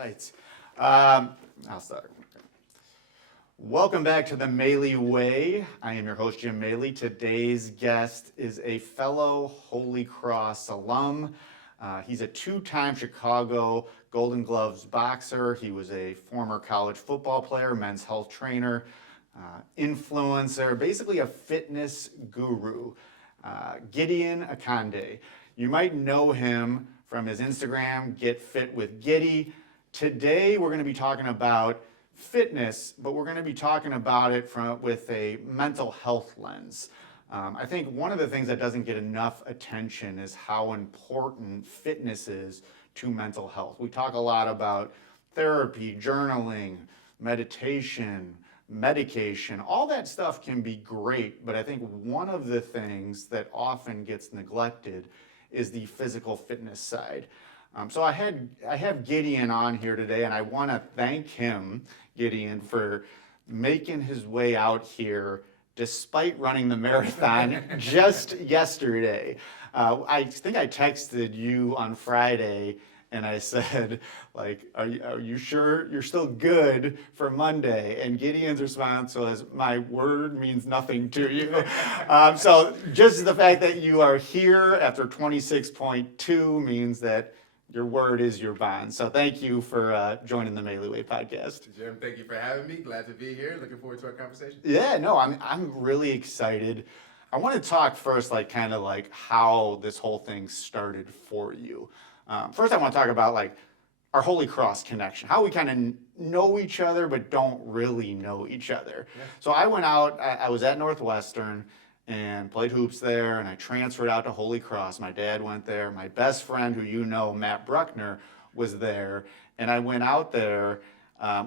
right. I'll start. Welcome back to the Maley Way. I am your host, Jim Maley. Today's guest is a fellow Holy Cross alum. He's a two-time Chicago Golden Gloves boxer. He was a former college football player, men's health trainer, influencer, basically a fitness guru. Gideon Akande. You might know him from his Instagram, Get Fit with Giddy. Today we're going to be talking about fitness, but we're going to be talking about it with a mental health lens. I think one of the things that doesn't get enough attention is how important fitness is to mental health. We talk a lot about therapy, journaling, meditation, medication. All that stuff can be great, but I think one of the things that often gets neglected is the physical fitness side. So I have Gideon on here today, and I want to thank him, Gideon, for making his way out here despite running the marathon just yesterday. I think I texted you on Friday and I said, like, are you sure you're still good for Monday? And Gideon's response was, my word means nothing to you. So just the fact that you are here after 26.2 means that your word is your bond. So thank you for joining the Maley Way Podcast. Jim, thank you for having me. Glad to be here. Looking forward to our conversation. Yeah, no, I'm really excited. I want to talk first, like, kind of like how this whole thing started for you. First, I want to talk about like our Holy Cross connection, how we kind of know each other but don't really know each other. Yeah. So I went out, I was at Northwestern and played hoops there, and I transferred out to Holy Cross. My dad went there. My best friend, who you know, Matt Bruckner, was there, and I went out there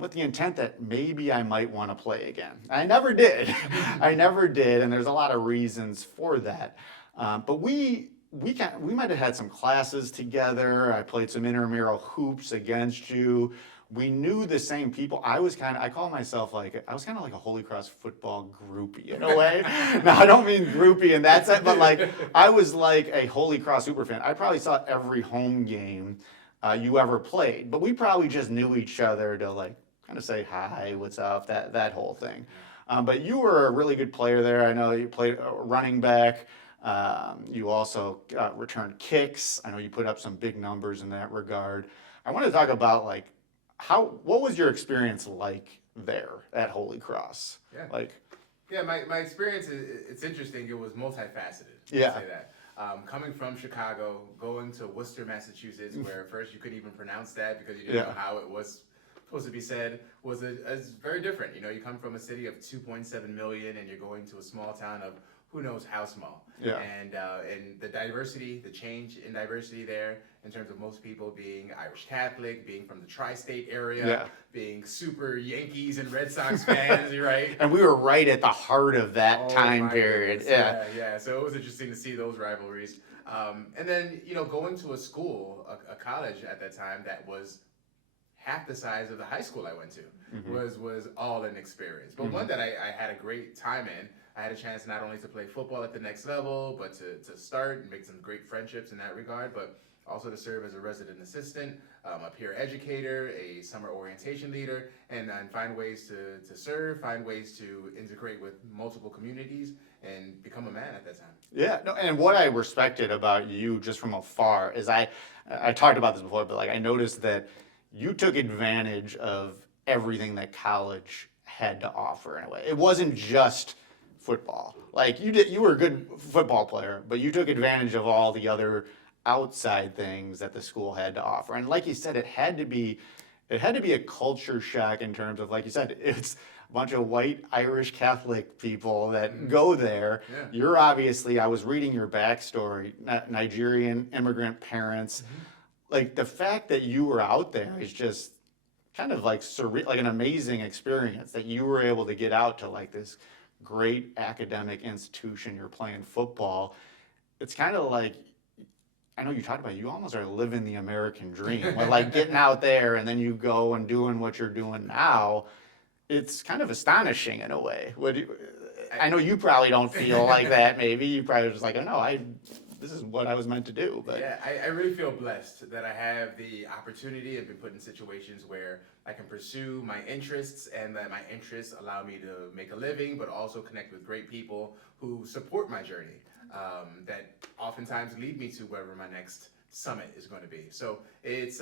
with the intent that maybe I might want to play again. I never did. I never did, and there's a lot of reasons for that. But we might have had some classes together. I played some intramural hoops against you. We knew the same people. I was kind of like a Holy Cross football groupie in a way. Now, I don't mean groupie in that sense, but like I was like a Holy Cross super fan. I probably saw every home game you ever played, but we probably just knew each other to like kind of say hi, what's up, that whole thing. But you were a really good player there. I know you played running back. You also returned kicks. I know you put up some big numbers in that regard. I want to talk about like what was your experience like there at Holy Cross? Yeah. My experience it's interesting. It was multifaceted. Yeah. Say that. Coming from Chicago, going to Worcester, Massachusetts, where at first you couldn't even pronounce that because you didn't know how it was supposed to be said, was very different. You know, you come from a city of 2.7 million and you're going to a small town of who knows how small. Yeah. And the diversity, the change in diversity there, in terms of most people being Irish Catholic, being from the tri-state area, being super Yankees and Red Sox fans, right? And we were right at the heart of that time period. Goodness. Yeah. So it was interesting to see those rivalries. And then, you know, going to a school, a college at that time that was half the size of the high school I went to, was all an experience. But one that I had a great time in. I had a chance not only to play football at the next level, but to start and make some great friendships in that regard, but also to serve as a resident assistant, a peer educator, a summer orientation leader, and find ways to serve, find ways to integrate with multiple communities, and become a man at that time. Yeah, no, and what I respected about you just from afar is I talked about this before, but like I noticed that you took advantage of everything that college had to offer in a way. It wasn't just football. Like you were a good football player, but you took advantage of all the other outside things that the school had to offer. And like you said, it had to be a culture shock in terms of, like you said, it's a bunch of white Irish Catholic people that go there. Yeah. You're obviously, I was reading your backstory, Nigerian immigrant parents. Like the fact that you were out there is just kind of like surreal, like an amazing experience that you were able to get out to like this great academic institution. You're playing football. It's kind of like, I know you talked about, you almost are living the American dream, like getting out there and then you go and doing what you're doing now. It's kind of astonishing in a way. I know you probably don't feel like that. Maybe you probably just like, oh no, this is what I was meant to do. But yeah, I really feel blessed that I have the opportunity and been put in situations where I can pursue my interests and that my interests allow me to make a living, but also connect with great people who support my journey, that oftentimes lead me to wherever my next summit is going to be. So it's,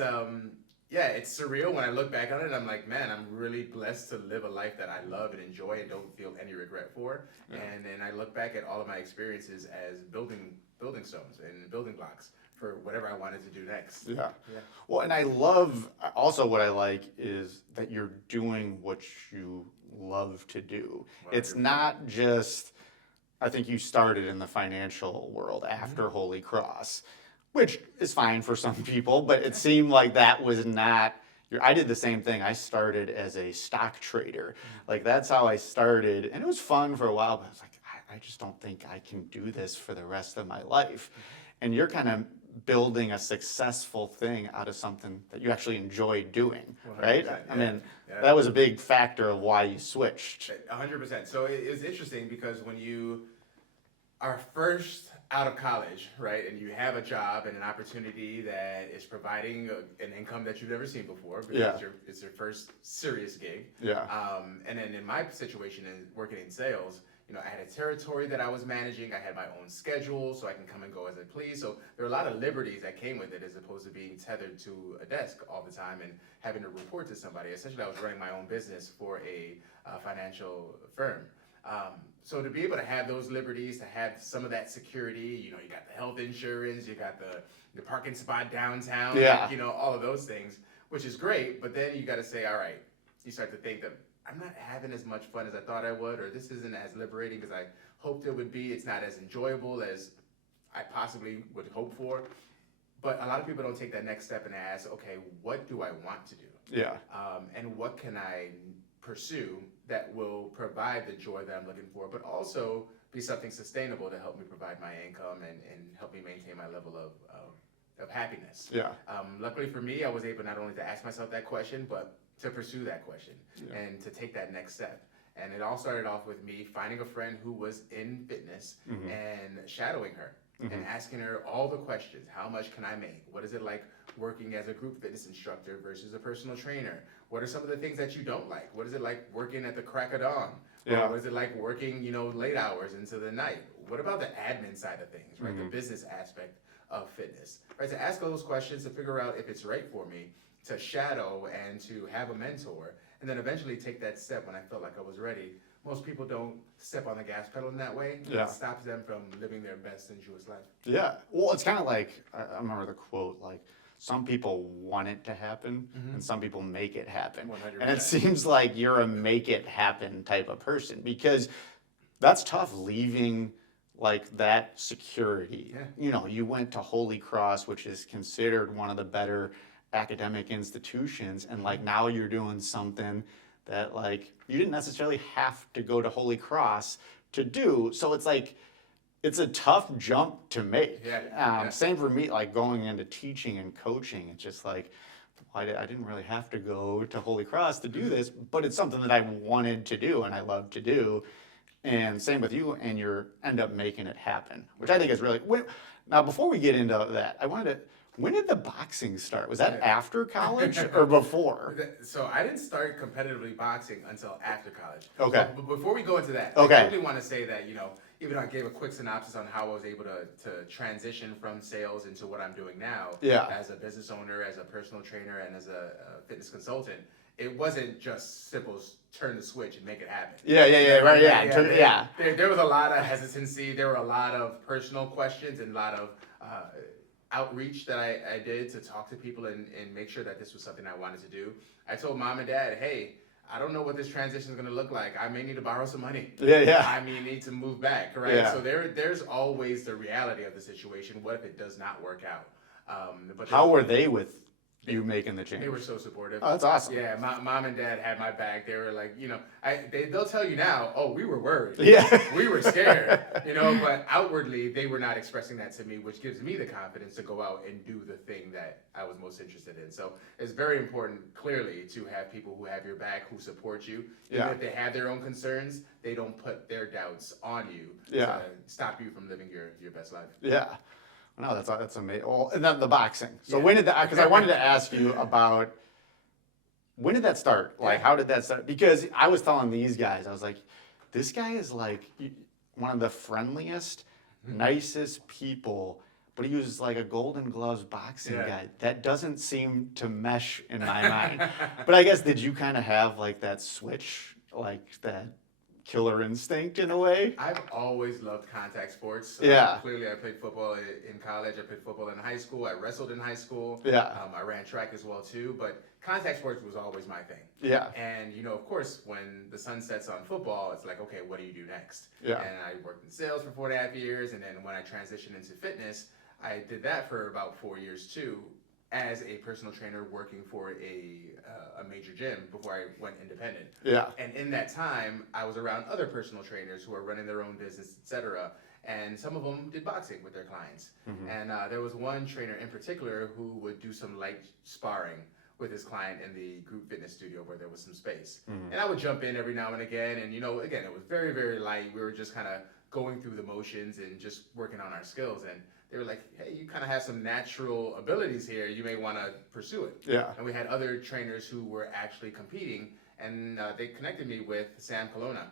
yeah, it's surreal when I look back on it. I'm like, man, I'm really blessed to live a life that I love and enjoy and don't feel any regret for. Yeah. And then I look back at all of my experiences as building stones and building blocks for whatever I wanted to do next. Yeah. Well, and I love, also what I like is that you're doing what you love to do. It's not just, I think you started in the financial world after Holy Cross, which is fine for some people, but it seemed like that was not I did the same thing. I started as a stock trader. Like, that's how I started, and it was fun for a while, but I was like, I just don't think I can do this for the rest of my life. And you're kind of building a successful thing out of something that you actually enjoy doing, right? Yeah. I mean, that was a big factor of why you switched. 100%. So it's interesting because when you are first out of college, right, and you have a job and an opportunity that is providing an income that you've never seen before, because it's your first serious gig. Yeah. And then in my situation, in working in sales, I had a territory that I was managing. I had my own schedule, so I can come and go as I please. So there are a lot of liberties that came with it, as opposed to being tethered to a desk all the time and having to report to somebody. Essentially, I was running my own business for a financial firm. So to be able to have those liberties, to have some of that security, you got the health insurance, you got the parking spot downtown, all of those things, which is great. But then you got to say, all right, you start to think that I'm not having as much fun as I thought I would, or this isn't as liberating as I hoped it would be. It's not as enjoyable as I possibly would hope for. But a lot of people don't take that next step and ask, okay, what do I want to do? Yeah. And what can I pursue that will provide the joy that I'm looking for, but also be something sustainable to help me provide my income and help me maintain my level of happiness. Yeah. Luckily for me, I was able not only to ask myself that question, but to pursue that question and to take that next step. And it all started off with me finding a friend who was in fitness and shadowing her and asking her all the questions. How much can I make? What is it like working as a group fitness instructor versus a personal trainer? What are some of the things that you don't like? What is it like working at the crack of dawn? Yeah. What is it like working, late hours into the night? What about the admin side of things, right? The business aspect of fitness, right? To ask all those questions, to figure out if it's right for me, to shadow and to have a mentor, and then eventually take that step when I felt like I was ready. Most people don't step on the gas pedal in that way. Yeah. It stops them from living their best and truest life. Yeah. Well, it's kind of like, I remember the quote, like, some people want it to happen and some people make it happen. 100%. And it seems like you're a make it happen type of person, because that's tough, leaving like that security. Yeah. You went to Holy Cross, which is considered one of the better academic institutions, and like now you're doing something that like you didn't necessarily have to go to Holy Cross to do. So it's like, it's a tough jump to make. Same for me, like going into teaching and coaching. It's just like, I didn't really have to go to Holy Cross to do this, but it's something that I wanted to do and I love to do. And same with you, and you end up making it happen, which I think is really. Now, before we get into that, when did the boxing start? Was that after college or before? So I didn't start competitively boxing until after college. Okay. But before we go into that, okay. I really want to say that, even though I gave a quick synopsis on how I was able to transition from sales into what I'm doing now as a business owner, as a personal trainer, and as a fitness consultant, it wasn't just simple turn the switch and make it happen. There was a lot of hesitancy. There were a lot of personal questions and a lot of outreach that I did to talk to people and make sure that this was something I wanted to do. I told mom and dad, hey, I don't know what this transition is going to look like. I may need to borrow some money. I may need to move back, right? Yeah. So there's always the reality of the situation. What if it does not work out? But how were they with you making the change? They were so supportive. Oh, that's awesome. Yeah, mom and dad had my back. They were like, they'll tell you now, oh, we were worried. Yeah. We were scared, but outwardly they were not expressing that to me, which gives me the confidence to go out and do the thing that I was most interested in. So it's very important, clearly, to have people who have your back, who support you. Even if they have their own concerns, they don't put their doubts on you to stop you from living your best life. Yeah. No, that's amazing. Well, and then the boxing. So Yeah. when did that? Because I wanted to ask you about when did that start? Like, Yeah. how did that start? Because I was telling these guys, I was like, this guy is like one of the friendliest, nicest people, but he was like a Golden Gloves boxing Yeah. guy. That doesn't seem to mesh in my mind. But I guess, did you kind of have like that switch, like that killer instinct in a way? I've always loved contact sports. Yeah. Clearly, I played football in college. I played football in high school. I wrestled in high school. Yeah. I ran track as well too. But contact sports was always my thing. Yeah. And of course, when the sun sets on football, it's like, okay, what do you do next? Yeah. And I worked in sales for 4.5 years, and then when I transitioned into fitness, I did that for about 4 years too, as a personal trainer working for a major gym before I went independent. Yeah. And in that time, I was around other personal trainers who are running their own business, etc. And some of them did boxing with their clients. And there was one trainer in particular who would do some light sparring with his client in the group fitness studio where there was some space. And I would jump in every now and again. And, again, it was very, very light. We were just kind of going through the motions and just working on our skills. And they were like, hey, you kind of have some natural abilities here. You may want to pursue it. Yeah. And we had other trainers who were actually competing, and they connected me with Sam Colonna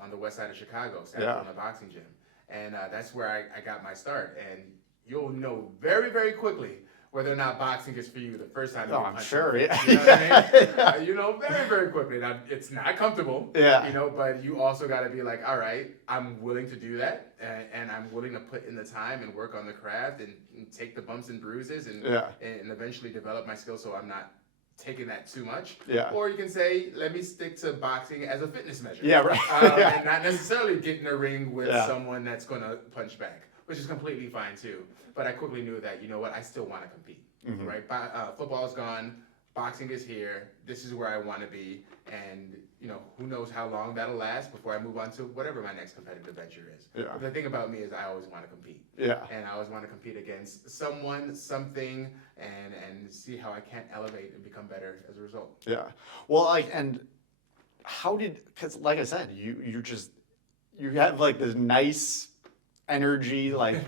on the west side of Chicago, Sam Colonna Boxing Gym. And that's where I got my start. And you'll know very, very quickly whether or not boxing is for you the first time. Oh, I'm sure. Yeah. You know what I mean? You know very, very quickly. Now, it's not comfortable. Yeah. But you also got to be like, all right, I'm willing to do that, and I'm willing to put in the time and work on the craft and take the bumps and bruises and eventually develop my skills so I'm not taking that too much. Yeah. Or you can say, let me stick to boxing as a fitness measure. Yeah, right. And not necessarily get in a ring with someone that's going to punch back, which is completely fine too. But I quickly knew that, I still want to compete, right? Football is gone, boxing is here, this is where I want to be, and, who knows how long that'll last before I move on to whatever my next competitive venture is. Yeah. But the thing about me is I always want to compete. Yeah. And I always want to compete against someone, something, and see how I can elevate and become better as a result. Yeah. Well, and how because like I said, you have like this nice energy, like,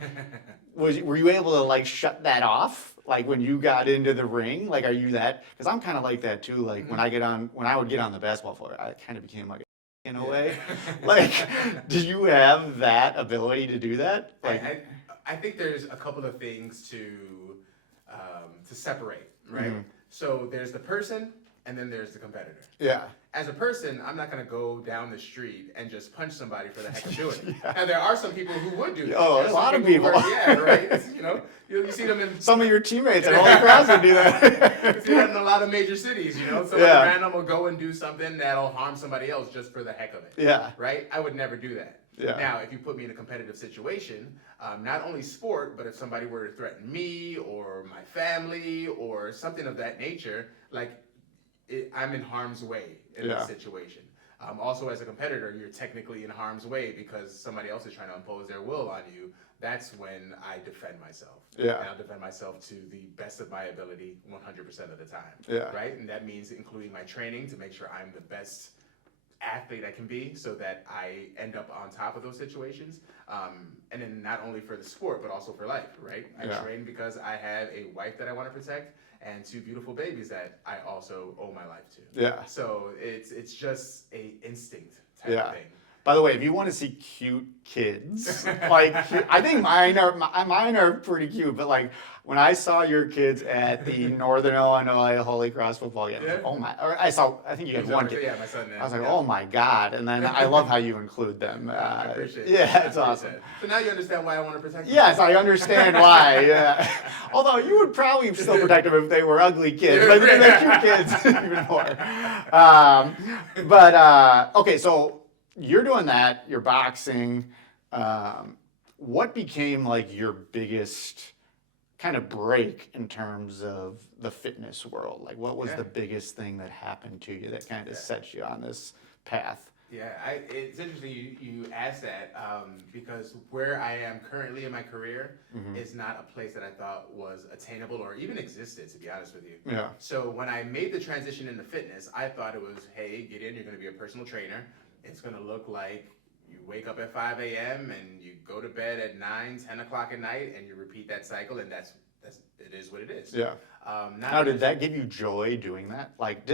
were you able to like shut that off? Like when you got into the ring, like, are you that? Because I'm kind of like that too. Like when I would get on the basketball floor, I kind of became like in a way. Like, did you have that ability to do that? Like, I think there's a couple of things to separate, right? So there's the person, and then there's the competitor. Yeah. As a person, I'm not going to go down the street and just punch somebody for the heck of doing it. Now, there are some people who would do that. Oh, a lot of people. Yeah, right? You see them in... Some of your teammates at Holy Cross would do that. You see that in a lot of major cities, Somebody random will go and do something that'll harm somebody else just for the heck of it. Yeah. Right? I would never do that. Yeah. Now, if you put me in a competitive situation, not only sport, but if somebody were to threaten me or my family or something of that nature, I'm in harm's way in this situation. Also, as a competitor, you're technically in harm's way because somebody else is trying to impose their will on you. That's when I defend myself. Yeah. And I'll defend myself to the best of my ability 100% of the time. Yeah. Right? And that means including my training to make sure I'm the best athlete I can be so that I end up on top of those situations. And then not only for the sport, but also for life, right? I train because I have a wife that I want to protect and 2 beautiful babies that I also owe my life to. Yeah. So it's just a instinct type of thing. By the way, if you want to see cute kids, like I think mine are pretty cute, but like when I saw your kids at the Northern Illinois Holy Cross football game, I was like, oh my! Or I think you had one kid. Yeah, my son. I was like, oh my God! And then I love how you include them. I appreciate it. Yeah, it's awesome. So now you understand why I want to protect them. Yes, I understand why. Yeah. Although you would probably still protect them if they were ugly kids, but they're cute kids even more. Okay, so. You're doing that, you're boxing. What became like your biggest kind of break in terms of the fitness world? Like what was the biggest thing that happened to you that kind of set you on this path? Yeah, it's interesting you asked that because where I am currently in my career is not a place that I thought was attainable or even existed, to be honest with you. Yeah. So when I made the transition into fitness, I thought it was, hey, Gideon, you're going to be a personal trainer. It's going to look like you wake up at 5 a.m. and you go to bed at 9, 10 o'clock at night, and you repeat that cycle, and that's it is what it is. Yeah. Now, did that give you joy doing that? Like,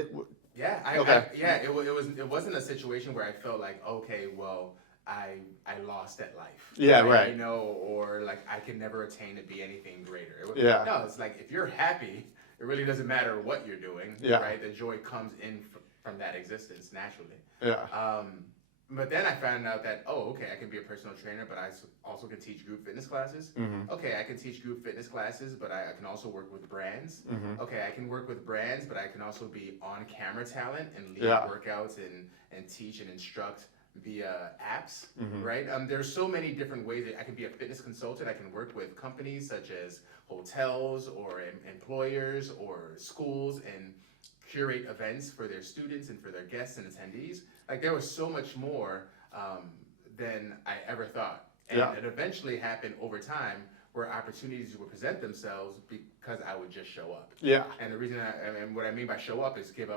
Yeah, it wasn't a situation where I felt like, okay, well, I lost at life. Yeah, right. You know, or like I can never attain to be anything greater. Yeah. No, it's like if you're happy, it really doesn't matter what you're doing. Yeah. Right. The joy comes in from that existence naturally. Yeah. But then I found out that, okay, I can be a personal trainer, but I also can teach group fitness classes. Mm-hmm. Okay, I can teach group fitness classes, but I can also work with brands. Mm-hmm. Okay, I can work with brands, but I can also be on camera talent and lead Yeah. workouts and teach and instruct via apps, Mm-hmm. right? There's so many different ways that I can be a fitness consultant. I can work with companies such as hotels or employers or schools and curate events for their students and for their guests and attendees. Like there was so much more than I ever thought. And Yeah. it eventually happened over time where opportunities would present themselves because I would just show up. Yeah. And the reason and what I mean by show up is give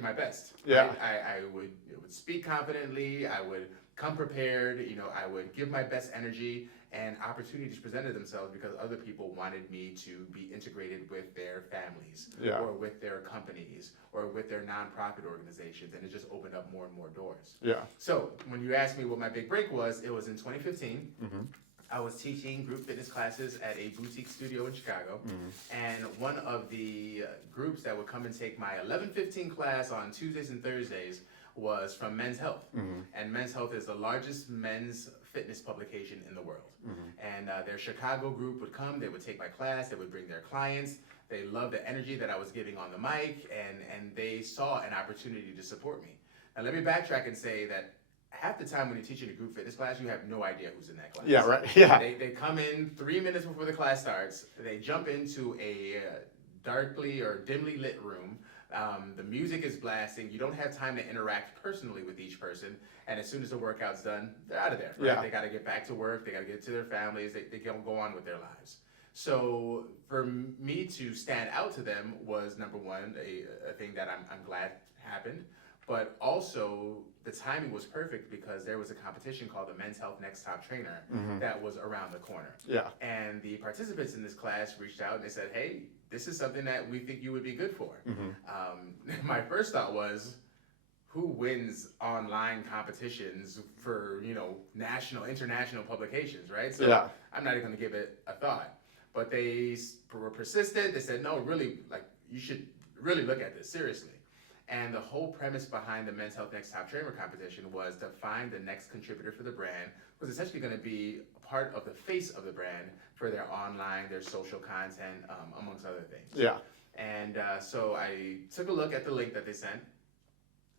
my best. Yeah. Right? I would speak confidently. I would come prepared. You know, I would give my best energy, and opportunities presented themselves because other people wanted me to be integrated with their families, Yeah. or with their companies, or with their nonprofit organizations, and it just opened up more and more doors. Yeah. So when you asked me what my big break was, it was in 2015. Mm-hmm. I was teaching group fitness classes at a boutique studio in Chicago, Mm-hmm. and one of the groups that would come and take my 11:15 class on Tuesdays and Thursdays was from Men's Health. Mm-hmm. And Men's Health is the largest men's fitness publication in the world. Mm-hmm. And their Chicago group would come, they would take my class, they would bring their clients, they loved the energy that I was giving on the mic, and they saw an opportunity to support me. Now let me backtrack and say that half the time when you're teaching a group fitness class, you have no idea who's in that class. Yeah. Right. Yeah. They come in 3 minutes before the class starts. They jump into a darkly or dimly lit room. The music is blasting. You don't have time to interact personally with each person. And as soon as the workout's done, they're out of there. Right? Yeah. They got to get back to work. They got to get to their families. They can go on with their lives. So for me to stand out to them was, number one, a thing that I'm glad happened. But also, the timing was perfect because there was a competition called the Men's Health Next Top Trainer Mm-hmm. that was around the corner. Yeah. And the participants in this class reached out and they said, hey, this is something that we think you would be good for. Mm-hmm. My first thought was, who wins online competitions for, national, international publications, right? So Yeah. I'm not even going to give it a thought. But they were persistent. They said, no, really, like, you should really look at this seriously. And the whole premise behind the Men's Health Next Top Trainer competition was to find the next contributor for the brand, was essentially going to be a part of the face of the brand for their online, their social content, amongst other things. Yeah. And so I took a look at the link that they sent.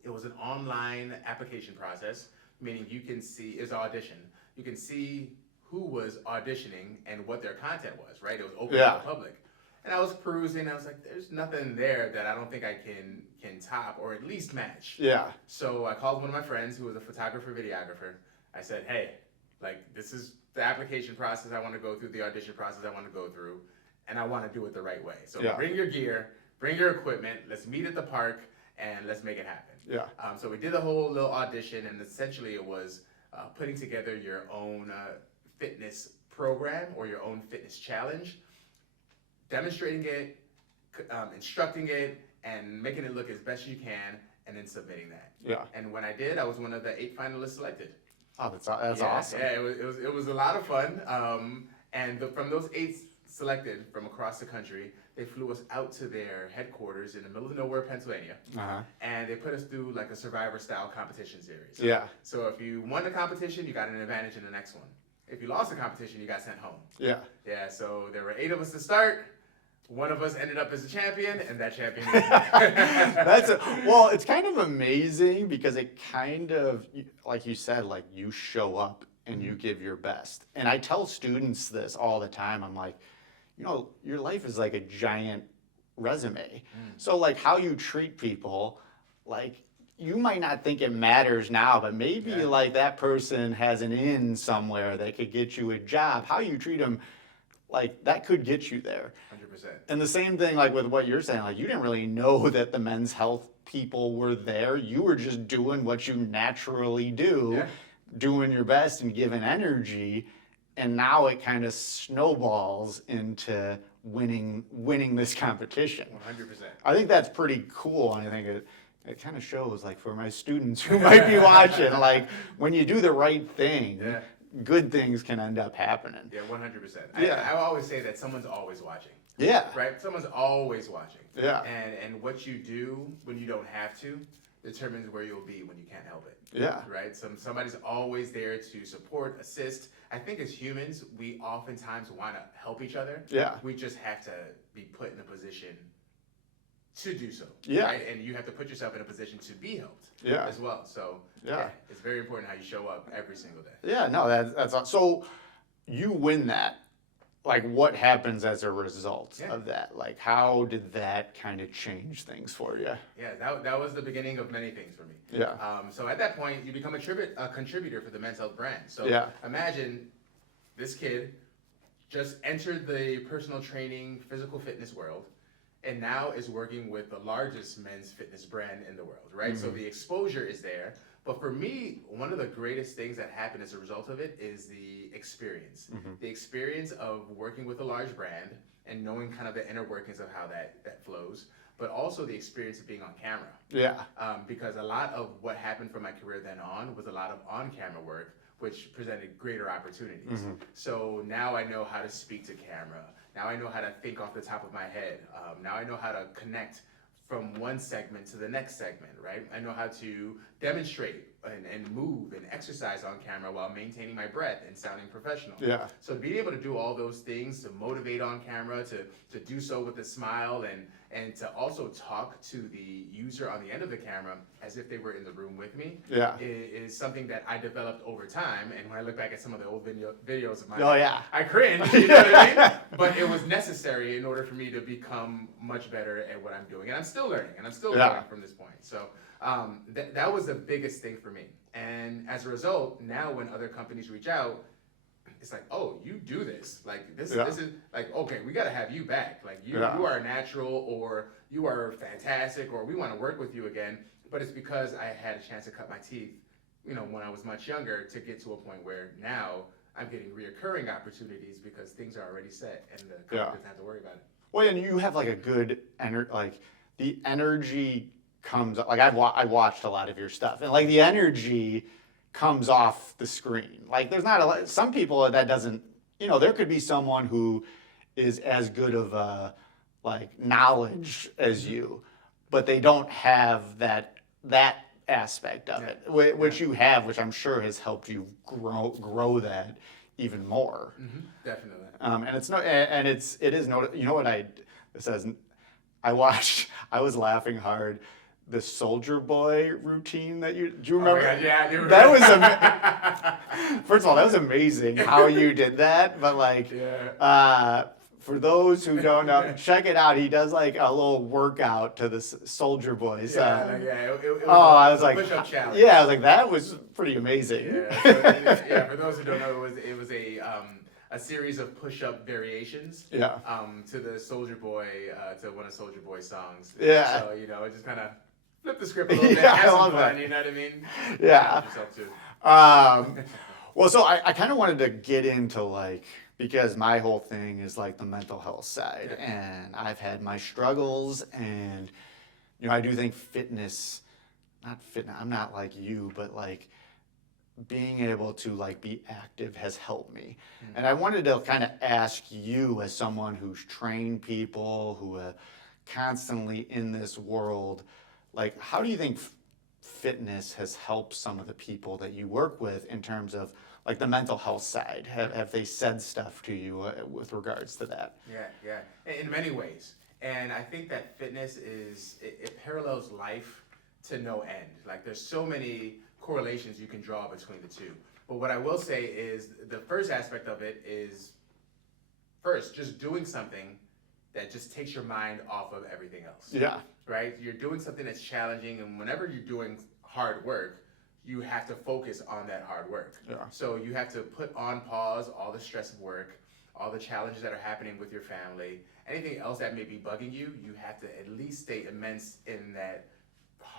It was an online application process, meaning you can see, it's an audition. You can see who was auditioning and what their content was, right? It was open to the public. And I was perusing, and I was like, there's nothing there that I don't think I can top or at least match. Yeah. So I called one of my friends who was a photographer, videographer. I said, hey, like, this is the application process I want to go through, the audition process I want to go through, and I want to do it the right way. So bring your gear, bring your equipment, let's meet at the park, and let's make it happen. Yeah. So we did a whole little audition, and essentially it was putting together your own fitness program or your own fitness challenge, demonstrating it, instructing it, and making it look as best you can, and then submitting that. Yeah. And when I did, I was one of the 8 finalists selected. Oh, that's awesome. Yeah, it was a lot of fun. And from those 8 selected from across the country, they flew us out to their headquarters in the middle of nowhere, Pennsylvania, Uh-huh. and they put us through like a Survivor-style competition series. Yeah. So if you won the competition, you got an advantage in the next one. If you lost the competition, you got sent home. Yeah. Yeah, so there were 8 of us to start. One of us ended up as a champion, and that champion. Well, it's kind of amazing because it kind of, like you said, like you show up and you give your best. And I tell students this all the time. I'm like, your life is like a giant resume. So like how you treat people, like you might not think it matters now, but maybe like that person has an in somewhere that could get you a job. How you treat them, like that could get you there. 100%. And the same thing like with what you're saying, like you didn't really know that the Men's Health people were there. You were just doing what you naturally do. Yeah. doing your best and giving energy, and now it kind of snowballs into winning this competition. 100%. I think that's pretty cool, and I think it kind of shows, like, for my students who might be watching, like, when you do the right thing, Yeah. good things can end up happening. Yeah, 100%. Yeah. I always say that someone's always watching. Yeah. Right? Someone's always watching. Yeah. And what you do when you don't have to determines where you'll be when you can't help it. Yeah. Right? Somebody's always there to support, assist. I think as humans, we oftentimes want to help each other. Yeah. We just have to be put in a position to do so. Yeah. Right? And you have to put yourself in a position to be helped. Yeah. As well. So Yeah. it's very important how you show up every single day. Yeah, no, that's so you win that. Like, what happens as a result of that? Like, how did that kind of change things for you? Yeah, that was the beginning of many things for me. Yeah. So at that point, you become a contributor for the Men's Health brand. So Yeah. imagine this kid just entered the personal training, physical fitness world, and now is working with the largest men's fitness brand in the world, right? So the exposure is there. But for me, one of the greatest things that happened as a result of it is the experience. The experience of working with a large brand and knowing kind of the inner workings of how that flows, but also the experience of being on camera. Yeah. Because a lot of what happened from my career then on was a lot of on-camera work, which presented greater opportunities. So now I know how to speak to camera. Now I know how to think off the top of my head. Now I know how to connect from one segment to the next segment, right? I know how to demonstrate and move and exercise on camera while maintaining my breath and sounding professional. Yeah. So being able to do all those things, to motivate on camera, to do so with a smile, and to also talk to the user on the end of the camera as if they were in the room with me, Yeah. is something that I developed over time. And when I look back at some of the old videos of mine, Oh, yeah. I cringe, you know what I mean? But it was necessary in order for me to become much better at what I'm doing. And I'm still learning, and I'm still growing from this point. So that was the biggest thing for me. And as a result, now when other companies reach out, it's like, oh, you do this. Like, this is like, okay, we got to have you back. Like, you are a natural, or you are fantastic, or we want to work with you again. But it's because I had a chance to cut my teeth, when I was much younger, to get to a point where now I'm getting reoccurring opportunities because things are already set and the company doesn't have to worry about it. Well, and you have like a good like the energy comes like I watched a lot of your stuff, and like the energy comes off the screen. Like, there's not a lot, some people that doesn't, there could be someone who is as good of like knowledge as you, but they don't have that aspect of it, which you have, which I'm sure has helped you grow that even more. Definitely. And it is no, what it says, I was laughing hard. The Soldier Boy routine that do you remember? Oh my God, yeah, I do remember. That was first of all, that was amazing how you did that. But like, for those who don't know, check it out. He does like a little workout to the Soldier Boys. It was I was a like, push-up challenge. Yeah, I was like, that was pretty amazing. For those who don't know, it was a series of push-up variations. To the Soldier Boy, to one of Soldier Boy's songs. Yeah. So it just kind of flip the script a little bit, have some fun. You know what I mean? Yeah. Yourself too. Well, so I kind of wanted to get into like, because my whole thing is like the mental health side, and I've had my struggles, and I do think I'm not like you, but like being able to like be active has helped me. And I wanted to kind of ask you, as someone who's trained people, who are constantly in this world, like, how do you think fitness has helped some of the people that you work with in terms of like the mental health side? Have they said stuff to you with regards to that? Yeah. In many ways. And I think that fitness it parallels life to no end. Like, there's so many correlations you can draw between the two. But what I will say is the first aspect of it is, first, just doing something that just takes your mind off of everything else. Yeah. Right? You're doing something that's challenging, and whenever you're doing hard work, you have to focus on that hard work. Yeah. So you have to put on pause all the stress of work, all the challenges that are happening with your family, anything else that may be bugging you, you have to at least stay immense in that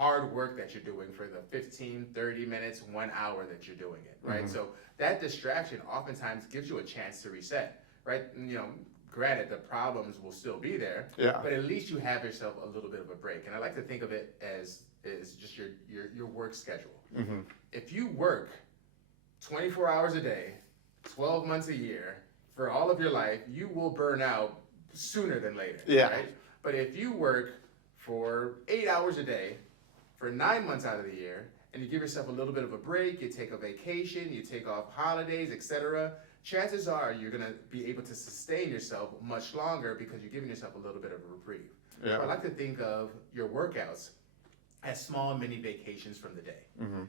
hard work that you're doing for the 15, 30 minutes, 1 hour that you're doing it, right? So that distraction oftentimes gives you a chance to reset, right? Granted, the problems will still be there, but at least you have yourself a little bit of a break. And I like to think of it as just your work schedule. If you work 24 hours a day, 12 months a year, for all of your life, you will burn out sooner than later, right? But if you work for 8 hours a day for 9 months out of the year, and you give yourself a little bit of a break, you take a vacation, you take off holidays, etc., chances are you're going to be able to sustain yourself much longer because you're giving yourself a little bit of a reprieve. So I like to think of your workouts as small mini vacations from the day.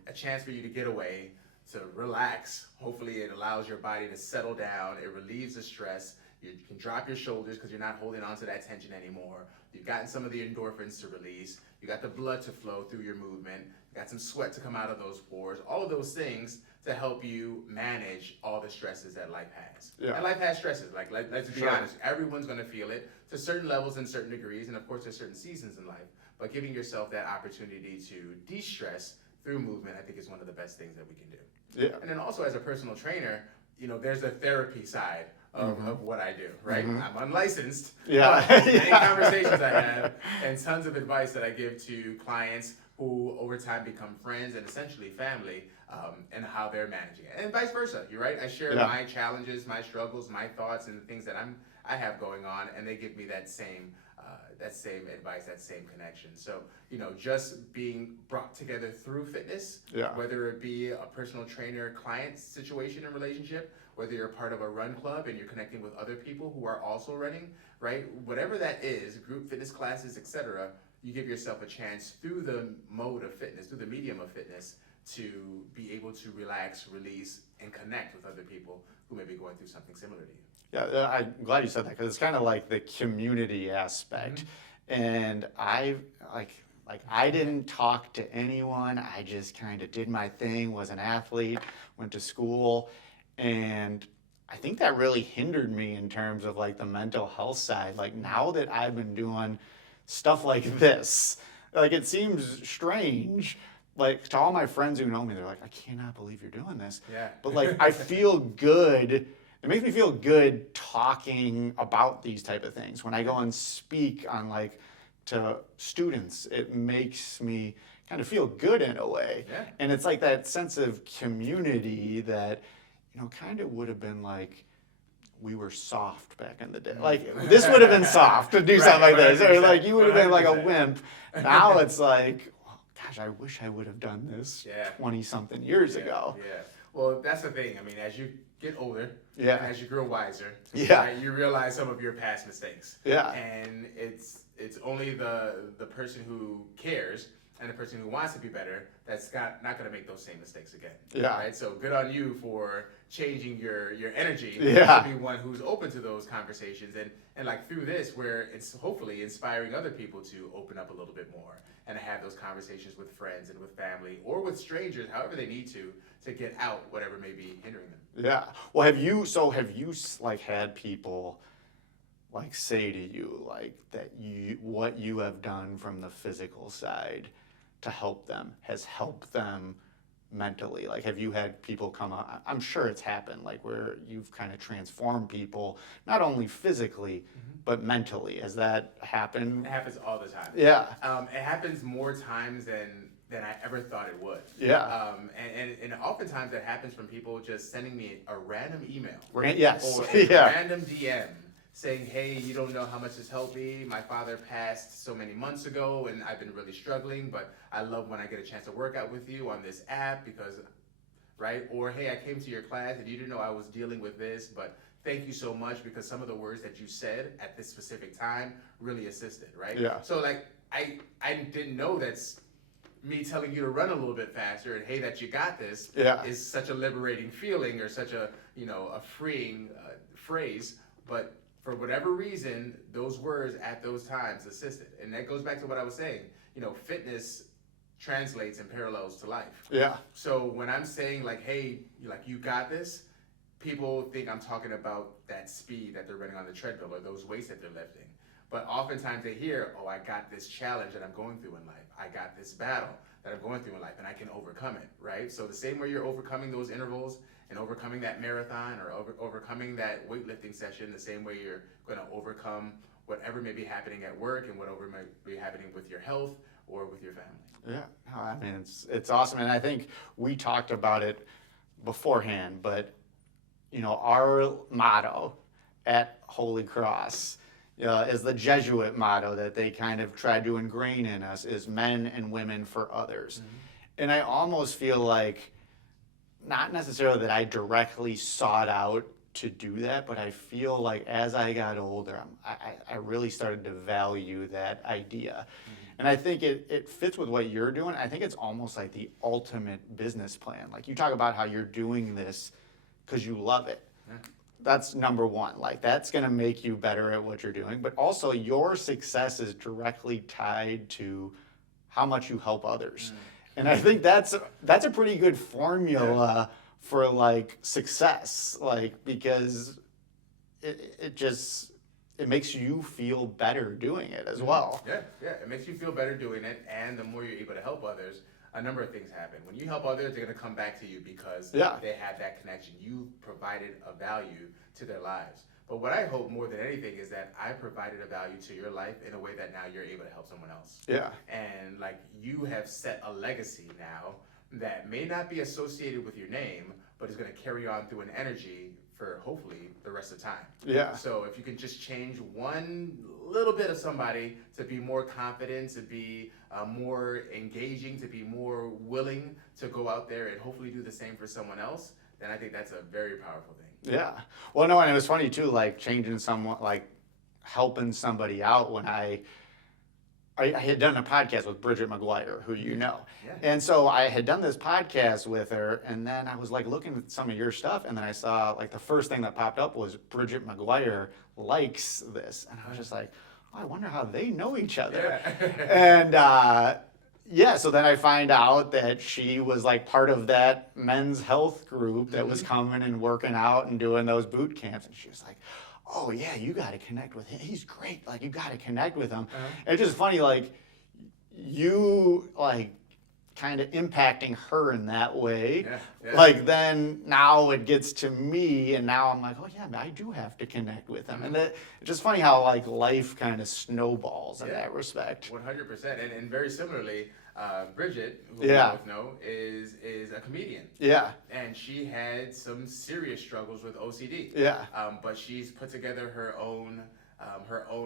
A chance for you to get away, to relax. Hopefully it allows your body to settle down. It relieves the stress. You can drop your shoulders because you're not holding on to that tension anymore. You've gotten some of the endorphins to release. You got the blood to flow through your movement. You got some sweat to come out of those pores. All of those things to help you manage all the stresses that life has. And life has stresses. Like, let's be honest. Everyone's going to feel it to certain levels and certain degrees. And of course, there's certain seasons in life. But giving yourself that opportunity to de-stress through movement, I think is one of the best things that we can do. And then also as a personal trainer, there's a therapy side of what I do, right? I'm unlicensed. But many conversations I have and tons of advice that I give to clients who over time become friends and essentially family, and how they're managing it. And vice versa, you're right. I share my challenges, my struggles, my thoughts, and the things that I have going on, and they give me that same advice, that same connection. So, just being brought together through fitness, whether it be a personal trainer client situation and relationship, whether you're a part of a run club and you're connecting with other people who are also running, right? Whatever that is, group fitness classes, etc., you give yourself a chance through the mode of fitness, through the medium of fitness, to be able to relax, release, and connect with other people who may be going through something similar to you. Yeah, I'm glad you said that because it's kind of like the community aspect. And I didn't talk to anyone. I just kind of did my thing, was an athlete, went to school. And I think that really hindered me in terms of like the mental health side. Like now that I've been doing stuff like this, like it seems strange. Like to all my friends who know me, they're like, I cannot believe you're doing this. But like I feel good. It makes me feel good talking about these type of things. When I go and speak on like to students, it makes me kind of feel good in a way. And it's like that sense of community that, kind of would have been like, we were soft back in the day. Like this would have been soft to do something like this. Or like you would have been like a wimp. Now it's like, gosh, I wish I would have done this 20 something years ago. Well, that's the thing. I mean, as you get older, and as you grow wiser, right, you realize some of your past mistakes. And it's only the person who cares and the person who wants to be better that's not going to make those same mistakes again. Right? So good on you for changing your energy to be one who's open to those conversations. And like through this, where it's hopefully inspiring other people to open up a little bit more and have those conversations with friends and with family or with strangers, however they need to get out whatever may be hindering them. Well, have you like had people like say to you like that what you have done from the physical side to help them has helped them mentally? Like have you had people come up? I'm sure it's happened like where you've kind of transformed people not only physically but mentally. Has that happened? It happens all the time. It happens more times than I ever thought it would. And oftentimes that happens from people just sending me a random email. Or a random DM saying, hey, you don't know how much this helped me. My father passed so many months ago and I've been really struggling, but I love when I get a chance to work out with you on this app because, right? Or, hey, I came to your class and you didn't know I was dealing with this, but thank you so much because some of the words that you said at this specific time really assisted, right? So like, I didn't know that's me telling you to run a little bit faster and hey, that you got this is such a liberating feeling or such a freeing phrase, but for whatever reason, those words at those times assisted. And that goes back to what I was saying. Fitness translates and parallels to life. So when I'm saying like, hey, you got this, people think I'm talking about that speed that they're running on the treadmill or those weights that they're lifting. But oftentimes they hear, oh, I got this challenge that I'm going through in life. I got this battle that I'm going through in life, and I can overcome it, right? So the same way you're overcoming those intervals and overcoming that marathon or overcoming that weightlifting session, the same way you're going to overcome whatever may be happening at work and whatever may be happening with your health or with your family. Yeah, no, I mean, it's awesome. And I think we talked about it beforehand, but, our motto at Holy Cross is the Jesuit motto that they kind of tried to ingrain in us is men and women for others. Mm-hmm. And I almost feel like, not necessarily that I directly sought out to do that, but I feel like as I got older, I really started to value that idea. Mm-hmm. And I think it fits with what you're doing. I think it's almost like the ultimate business plan. Like you talk about how you're doing this because you love it. Yeah. That's number one. Like that's going to make you better at what you're doing. But also your success is directly tied to how much you help others. Mm. And I think that's a pretty good formula for like success, like because it makes you feel better doing it as well. Yeah, it makes you feel better doing it, and the more you're able to help others, a number of things happen. When you help others, they're going to come back to you because they had that connection. You provided a value to their lives. But what I hope more than anything is that I provided a value to your life in a way that now you're able to help someone else. Yeah. And like you have set a legacy now that may not be associated with your name, but is going to carry on through an energy for hopefully the rest of the time. Yeah. So if you can just change one little bit of somebody to be more confident, to be more engaging, to be more willing to go out there and hopefully do the same for someone else, then I think that's a very powerful thing. Yeah. Well, no, and it was funny too, like changing someone, like helping somebody out when I had done a podcast with Bridget McGuire, who you know. Yeah. And so I had done this podcast with her, and then I was like looking at some of your stuff, and then I saw like the first thing that popped up was Bridget McGuire likes this. And I was just like, oh, I wonder how they know each other. Yeah. And so then I find out that she was like part of that men's health group that was coming and working out and doing those boot camps. And she was like, oh yeah, you got to connect with him. He's great. Like you got to connect with him. And it's just funny, like you like kind of impacting her in that way. Yeah. Like then now it gets to me and now I'm like, oh yeah, I do have to connect with him. And it's just funny how like life kind of snowballs in that respect. 100%. And very similarly, Bridget, who we both know, is a comedian. Yeah. And she had some serious struggles with OCD. Yeah. But she's put together her own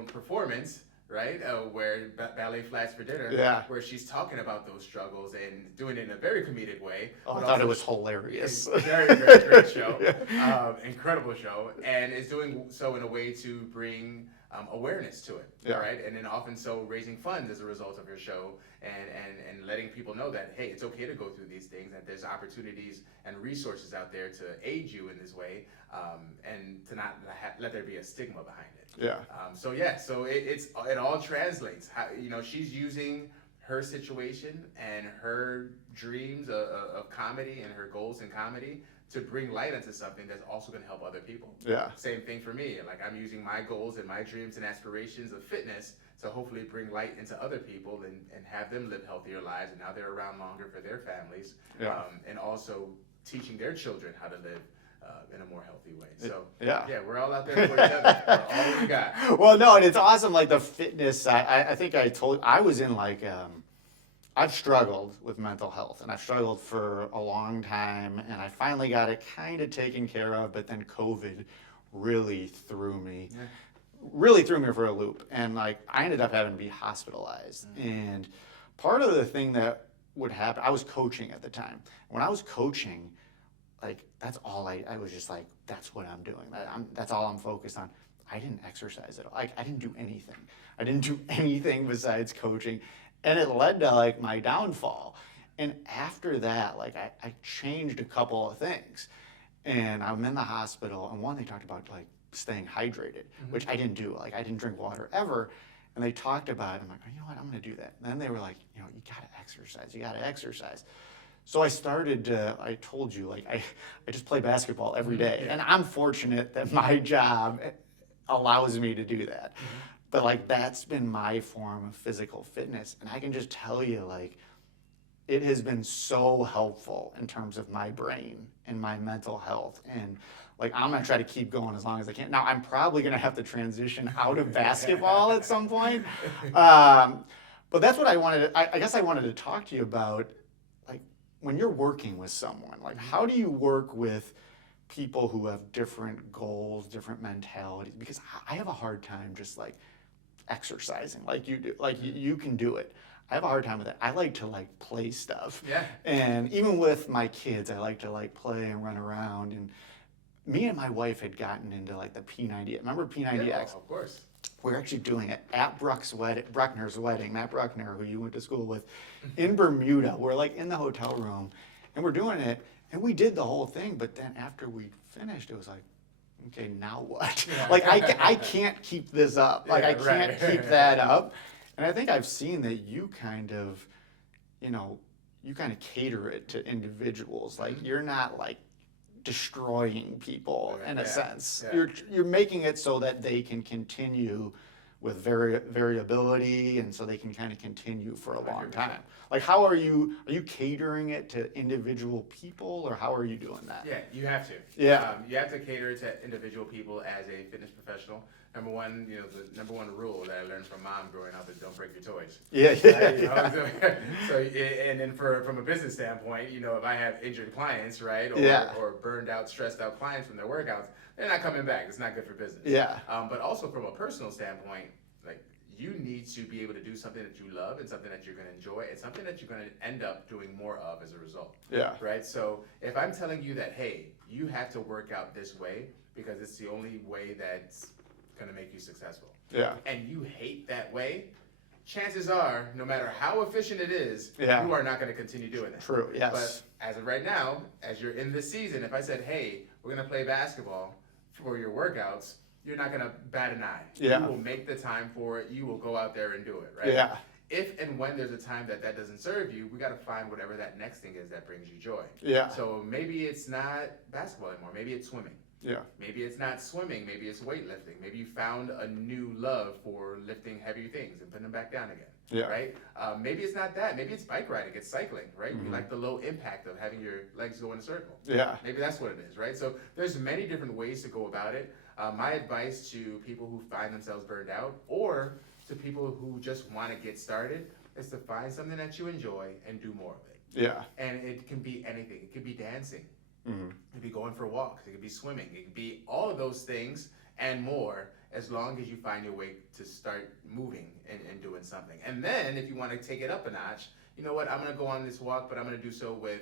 performance, right? Where Ballet Flats for Dinner. Yeah. Where she's talking about those struggles and doing it in a very comedic way. Oh, I thought it was hilarious. Very, very great show. Incredible show. And is doing so in a way to bring awareness to it, right? And then often so raising funds as a result of your show and letting people know that, hey, it's okay to go through these things, that there's opportunities and resources out there to aid you in this way, and to not let there be a stigma behind it. Yeah. So it all translates. How, she's using her situation and her dreams of comedy and her goals in comedy to bring light into something that's also going to help other people. Yeah. Same thing for me. Like I'm using my goals and my dreams and aspirations of fitness to hopefully bring light into other people and have them live healthier lives. And now they're around longer for their families. Yeah. And also teaching their children how to live in a more healthy way. So we're all out there for each other. We're all we got. Well, no, and it's awesome. Like the fitness, I think I was in like, I've struggled with mental health, and I've struggled for a long time, and I finally got it kind of taken care of, but then COVID really threw me for a loop. And like, I ended up having to be hospitalized. And part of the thing that would happen, I was coaching at the time. When I was coaching, like, that's all I was just like, that's what I'm doing. That's all I'm focused on. I didn't exercise at all. Like, I didn't do anything. I didn't do anything besides coaching. And it led to like my downfall. And after that, like I changed a couple of things. And I'm in the hospital, and one, they talked about like staying hydrated, which I didn't do. Like I didn't drink water ever. And they talked about it. I'm like, oh, you know what, I'm gonna do that. And then they were like, you gotta exercise. So I started to, I told you, like I just play basketball every day. And I'm fortunate that my job allows me to do that. But like that's been my form of physical fitness, and I can just tell you like it has been so helpful in terms of my brain and my mental health. And like I'm gonna try to keep going as long as I can. Now I'm probably gonna have to transition out of basketball at some point. But that's what I wanted to, I guess I wanted to talk to you about, like when you're working with someone, like how do you work with people who have different goals, different mentalities? Because I have a hard time just like exercising like you do. Like you can do it. I have a hard time with it. I like to like play stuff. Yeah. And even with my kids, I like to like play and run around. And me and my wife had gotten into like the P90. Remember P90X? Yeah, of course. We're actually doing it at Bruckner's wedding, Matt Bruckner, who you went to school with, in Bermuda. We're like in the hotel room and we're doing it. And we did the whole thing. But then after we finished, it was like, okay, now what? Yeah. Like I can't keep this up. Like Yeah, I can't keep that up. And I think I've seen that you kind of, you kind of cater it to individuals. Like you're not like destroying people in a sense. Yeah. You're making it so that they can continue with variability, and so they can kind of continue for a long 100%. time. Like how are you catering it to individual people, or how are you doing that? Yeah, you have to. Yeah. You have to cater to individual people as a fitness professional. Number one, the number one rule that I learned from mom growing up is don't break your toys. Yeah. Right? So, and then from a business standpoint, if I have injured clients, right, or burned out, stressed out clients from their workouts, they're not coming back. It's not good for business. Yeah. But also from a personal standpoint, like you need to be able to do something that you love and something that you're going to enjoy and something that you're going to end up doing more of as a result. Yeah. Right. So if I'm telling you that, hey, you have to work out this way because it's the only way that's going to make you successful. Yeah. And you hate that way, chances are, no matter how efficient it is, Yeah. you are not going to continue doing it. True. Yes. But as of right now, as you're in this season, if I said, hey, we're going to play basketball for your workouts, you're not going to bat an eye. Yeah. You will make the time for it. You will go out there and do it, right? Yeah. If and when there's a time that doesn't serve you, we got to find whatever that next thing is that brings you joy. Yeah. So maybe it's not basketball anymore. Maybe it's swimming. Yeah. Maybe it's not swimming. Maybe it's weightlifting. Maybe you found a new love for lifting heavy things and putting them back down again. Yeah. Right? Maybe it's not that. Maybe it's bike riding. It's cycling. Right? You like the low impact of having your legs go in a circle. Yeah. Maybe that's what it is. Right? So there's many different ways to go about it. My advice to people who find themselves burned out, or to people who just want to get started, is to find something that you enjoy and do more of it. Yeah. And it can be anything. It could be dancing. Mm-hmm. It could be going for walks. It could be swimming. It could be all of those things and more, as long as you find your way to start moving and doing something. And then if you want to take it up a notch, you know what? I'm going to go on this walk, but I'm going to do so with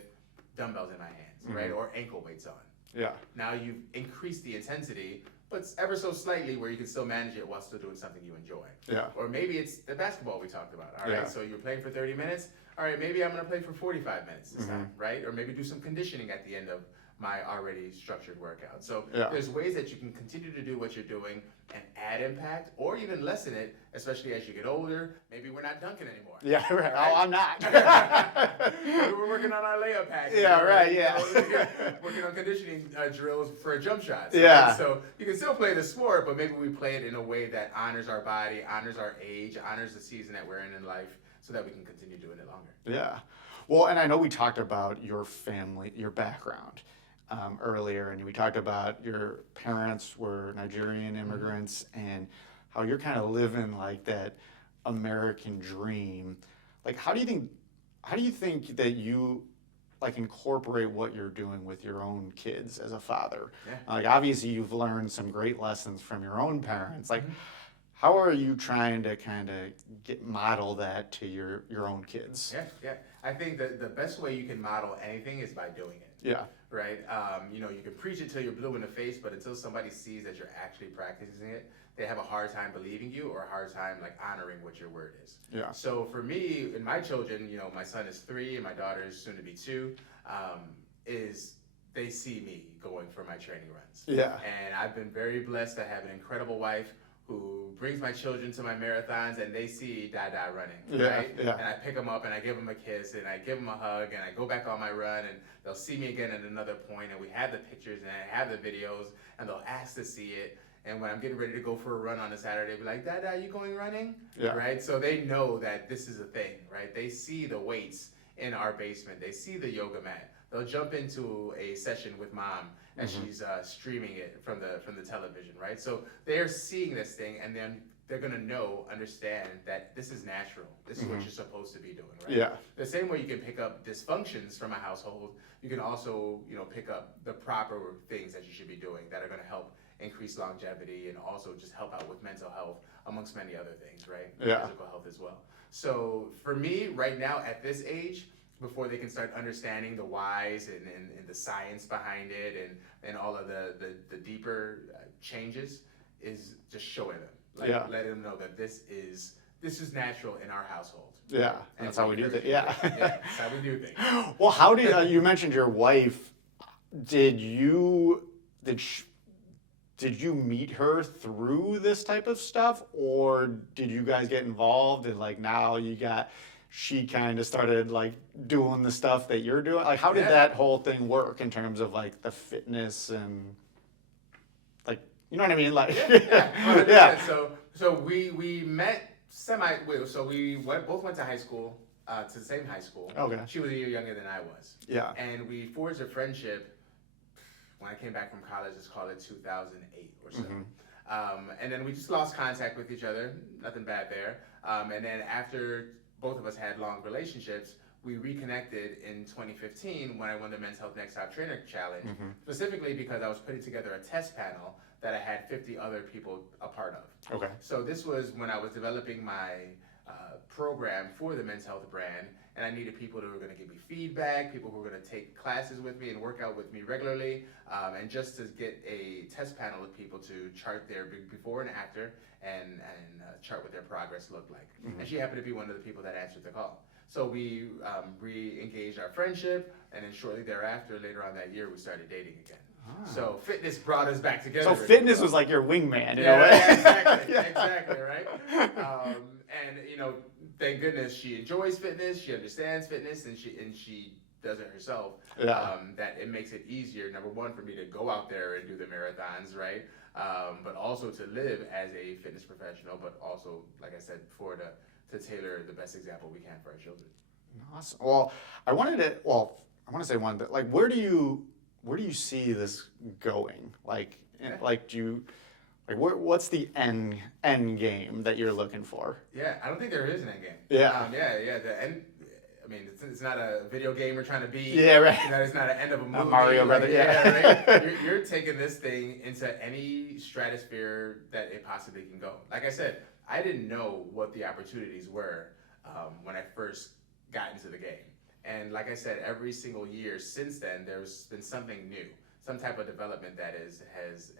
dumbbells in my hands, right? Or ankle weights on. Yeah. Now you've increased the intensity, but ever so slightly where you can still manage it while still doing something you enjoy. Yeah. Or maybe it's the basketball we talked about. All right. Yeah. So you're playing for 30 minutes. All right. Maybe I'm going to play for 45 minutes this time, right? Or maybe do some conditioning at the end of my already structured workout. So there's ways that you can continue to do what you're doing and add impact, or even lessen it, especially as you get older. Maybe we're not dunking anymore. Yeah, right. Oh, I'm not. Maybe we're working on our layup package. Yeah, right, yeah. Working on conditioning drills for jump shots. Yeah. Right? So you can still play the sport, but maybe we play it in a way that honors our body, honors our age, honors the season that we're in life, so that we can continue doing it longer. Yeah. Well, and I know we talked about your family, your background earlier, and we talked about your parents were Nigerian immigrants and how you're kind of living like that American dream. Like, how do you think that you like incorporate what you're doing with your own kids as a father? Yeah. Like, obviously you've learned some great lessons from your own parents. Like, how are you trying to kind of model that to your own kids? Yeah. I think that the best way you can model anything is by doing it. Yeah. Right? You can preach it till you're blue in the face, but until somebody sees that you're actually practicing it, they have a hard time believing you or a hard time like honoring what your word is. Yeah. So for me and my children, my son is 3 and my daughter is soon to be 2, is they see me going for my training runs. Yeah. And I've been very blessed to have an incredible wife who brings my children to my marathons, and they see Dada running, right? Yeah. And I pick them up and I give them a kiss and I give them a hug and I go back on my run, and they'll see me again at another point, and we have the pictures and I have the videos, and they'll ask to see it. And when I'm getting ready to go for a run on a Saturday, be like, Dad, are you going running? Yeah. Right? So they know that this is a thing, right? They see the weights in our basement. They see the yoga mat. They'll jump into a session with Mom as she's streaming it from the television, right? So they're seeing this thing, and then they're gonna understand that this is natural. This is what you're supposed to be doing, right? Yeah. The same way you can pick up dysfunctions from a household, you can also, pick up the proper things that you should be doing that are gonna help increase longevity and also just help out with mental health, amongst many other things, right? Yeah. Physical health as well. So for me, right now at this age, before they can start understanding the whys and the science behind it and all of the deeper changes, is just showing them, letting them know that this is natural in our household. Yeah, and that's how we do things. Yeah. Yeah, that's how we do things. Well, how did you mentioned your wife? Did you meet her through this type of stuff, or did you guys get involved and now she kind of started doing the stuff that you're doing? How did that whole thing work in terms of the fitness and you know what I mean? Yeah. So we met so we both went to high school, to the same high school. Okay. She was a year younger than I was. Yeah. And we forged a friendship when I came back from college. Let's call it 2008 or so. And then we just lost contact with each other. Nothing bad there. And then after both of us had long relationships, we reconnected in 2015 when I won the Men's Health Next Top Trainer Challenge, specifically because I was putting together a test panel that I had 50 other people a part of. Okay. So this was when I was developing my program for the Men's Health brand, and I needed people who were going to give me feedback, people who were going to take classes with me and work out with me regularly, and just to get a test panel of people to chart their before and after and chart what their progress looked like. And she happened to be one of the people that answered the call. So we re-engaged our friendship, and then shortly thereafter, later on that year, we started dating again. So fitness brought us back together. So fitness was like your wingman in a way. Yeah, exactly, right? And thank goodness she enjoys fitness, she understands fitness, and she does it herself. Yeah. That it makes it easier, number one, for me to go out there and do the marathons, right? But also to live as a fitness professional, but also, like I said before, to tailor the best example we can for our children. Awesome. Well, I want to say one thing. Where do you see this going? What's the end game that you're looking for? Yeah, I don't think there is an end game. Yeah. The end. I mean, it's not a video game we're trying to beat. Yeah, right. It's not an end of a movie. Mario Brothers. Yeah, right. You're taking this thing into any stratosphere that it possibly can go. Like I said, I didn't know what the opportunities were when I first got into the game. And like I said, every single year since then, there's been something new, some type of development that has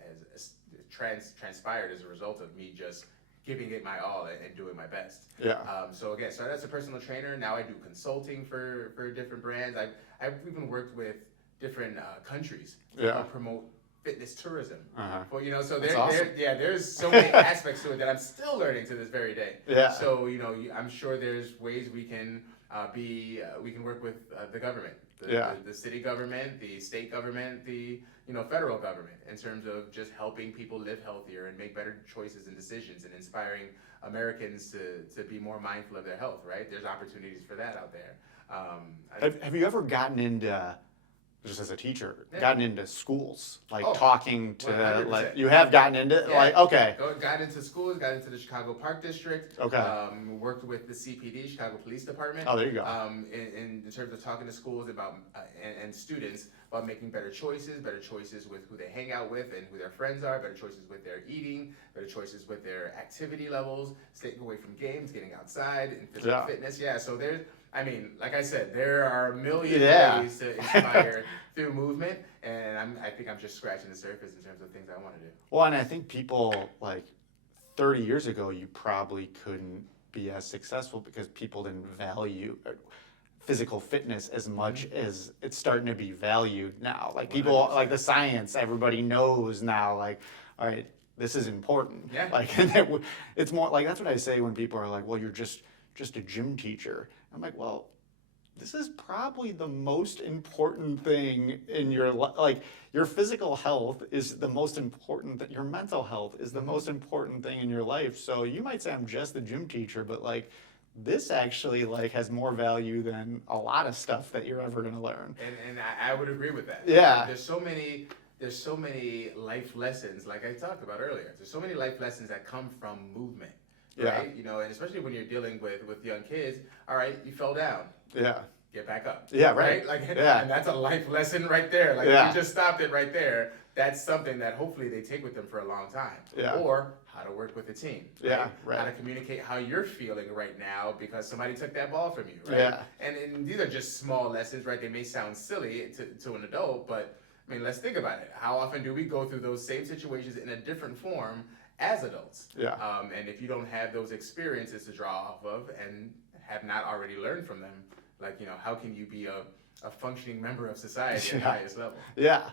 transpired as a result of me just giving it my all and doing my best. Yeah. So again, started as a personal trainer. Now I do consulting for different brands. I've even worked with different countries to promote fitness tourism. So there's so many aspects to it that I'm still learning to this very day. Yeah. So I'm sure there's ways we can we can work with the government, the city government, the state government, the federal government, in terms of just helping people live healthier and make better choices and decisions, and inspiring Americans to be more mindful of their health. Right? There's opportunities for that out there. Have you ever gotten into, just as a teacher, gotten into schools, talking to 100%. you have gotten into okay. Got into schools, got into the Chicago Park District. Okay. Worked with the CPD, Chicago Police Department. Oh, there you go. In terms of talking to schools about and students about making better choices with who they hang out with and who their friends are, better choices with their eating, better choices with their activity levels, staying away from games, getting outside, and physical fitness. Yeah, so like I said, there are a million ways to inspire through movement, and I think I'm just scratching the surface in terms of things I want to do. Well, and I think people 30 years ago, you probably couldn't be as successful because people didn't value physical fitness as much as it's starting to be valued now. People, 100%. The science, everybody knows now, all right, this is important. Yeah. And it's more that's what I say when people are well, you're just a gym teacher. I'm well, this is probably the most important thing in your life. Like, your physical health is the most important, that your mental health is the most important thing in your life. So you might say I'm just a gym teacher, but like, this actually like has more value than a lot of stuff that you're ever going to learn. And I would agree with that. Yeah. There's so many life lessons, like I talked about earlier. There's so many life lessons that come from movement, right? Yeah. You know, and especially when you're dealing with young kids. All right, you fell down. Yeah. Get back up. Yeah, right. Like, Yeah. and that's a life lesson right there. Like, Yeah. you just stopped it right there. That's something that hopefully they take with them for a long time. Yeah. Or how to work with a team. Right? Yeah, right. How to communicate how you're feeling right now because somebody took that ball from you, right? Yeah. And these are just small lessons, right? They may sound silly to an adult, but I mean, let's think about it. How often do we go through those same situations in a different form as adults? Yeah. And if you don't have those experiences to draw off of and have not already learned from them, like, you know, how can you be a functioning member of society at the highest level? Yeah.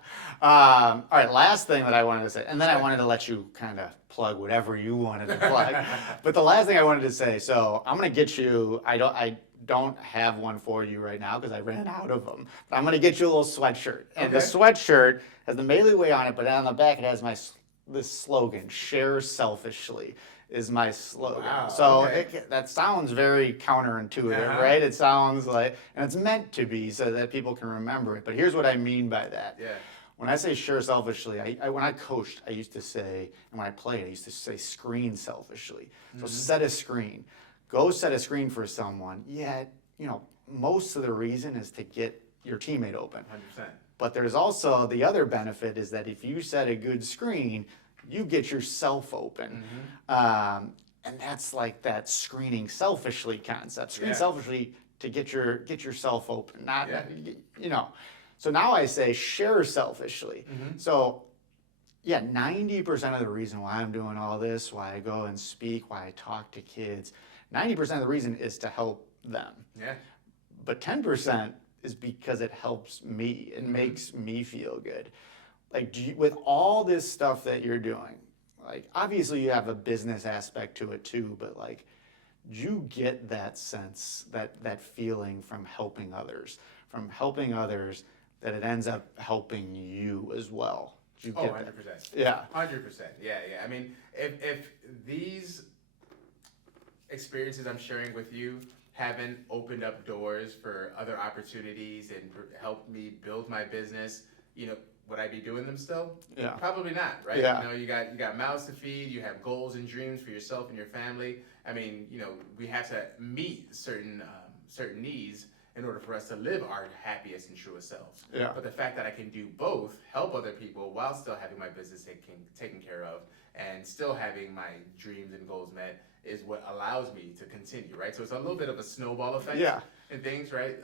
All right, last thing that I wanted to say, and then I wanted to let you kind of plug whatever you wanted to plug. But the last thing I wanted to say, so I'm going to get you, I don't have one for you right now because I ran out of them. But I'm going to get you a little sweatshirt. And the Okay. sweatshirt has the Maley Way on it, but on the back it has this slogan, "Share selfishly," is my slogan. Wow, So okay. that sounds very counterintuitive, Uh-huh. right? It sounds like, and it's meant to be so that people can remember it. But here's what I mean by that. Yeah. When I say share selfishly, when I coached, I used to say, and when I played, I used to say screen selfishly. So set a screen. Go set a screen for someone. Yet, you know, most of the reason is to get your teammate open. 100%. But there's also the other benefit is that if you set a good screen, you get yourself open. And that's like that screening selfishly concept. Screen Yeah. selfishly to get yourself open. Not, Yeah. you know. So now I say share selfishly. So yeah, 90% of the reason why I'm doing all this, why I go and speak, why I talk to kids, 90% of the reason is to help them. Yeah. But 10% is because it helps me. It makes me feel good. Like, with all this stuff that you're doing, like, obviously you have a business aspect to it too, but like, do you get that sense, that feeling from helping others, that it ends up helping you as well? Do you Oh, get 100%. that? Yeah. 100%. Yeah. I mean, if these experiences I'm sharing with you haven't opened up doors for other opportunities and helped me build my business, you know, would I be doing them still? Yeah. Probably not, right? Yeah. You know, you got mouths to feed, you have goals and dreams for yourself and your family. I mean, you know, we have to meet certain needs in order for us to live our happiest and truest selves. Yeah. But the fact that I can do both, help other people while still having my business taken care of and still having my dreams and goals met is what allows me to continue, right? So it's a little bit of a snowball effect Yeah. and things, right?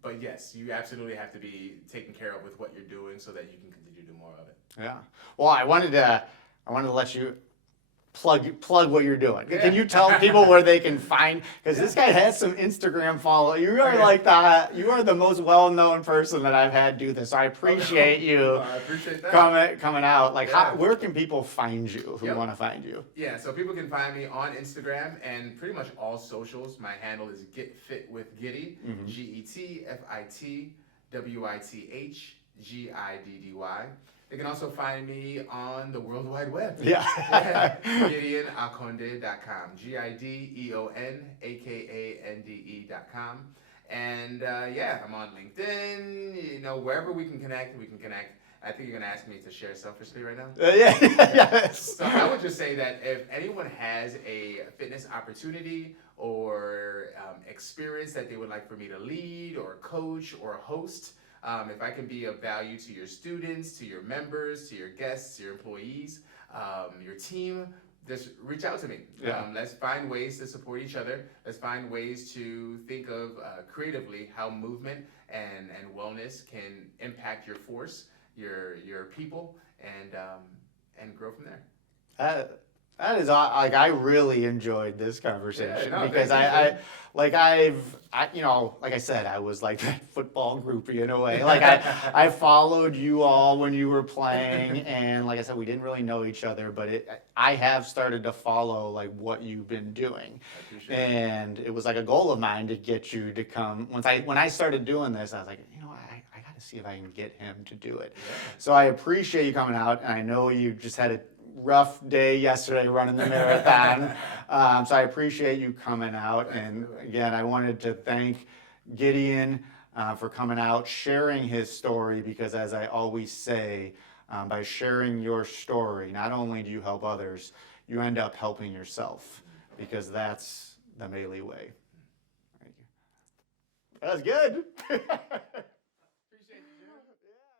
But yes, you absolutely have to be taken care of with what you're doing so that you can continue to do more of it. Yeah. Well, I wanted to let you plug what you're doing. Yeah. Can you tell people where they can find? Because this guy has some Instagram follow. You are you are the most well-known person that I've had do this. So I appreciate you I appreciate that. coming out. Like, Yeah. where can people find you who Yep. want to find you? Yeah, so people can find me on Instagram and pretty much all socials. My handle is Get Fit with Giddy, GetFitWithGiddy. They can also find me on the World Wide Web. Yeah. GideonAkande.com. GideonAkande.com. And I'm on LinkedIn. You know, wherever we can connect, we can connect. I think you're going to ask me to share selfishly right now. Yes. So I would just say that if anyone has a fitness opportunity or experience that they would like for me to lead or coach or host, if I can be of value to your students, to your members, to your guests, to your employees, your team, just reach out to me. Yeah. Let's find ways to support each other. Let's find ways to think of creatively how movement and wellness can impact your force, your people, and grow from there. That is like I really enjoyed this conversation Yeah, no, because thank you, I man. like you know, like I said, I was like that football groupie in a way. Like I followed you all when you were playing, and like I said, we didn't really know each other, but I have started to follow like what you've been doing, I appreciate it. and it was like a goal of mine to get you to come. When I started doing this, I was like, you know, I got to see if I can get him to do it. Yeah. So I appreciate you coming out, and I know you just had a rough day yesterday running the marathon. So I appreciate you coming out. And again, I wanted to thank Gideon for coming out, sharing his story, because as I always say, by sharing your story, not only do you help others, you end up helping yourself, because that's the Maley way. Thank you. That was good. Appreciate you, Jim. Yeah.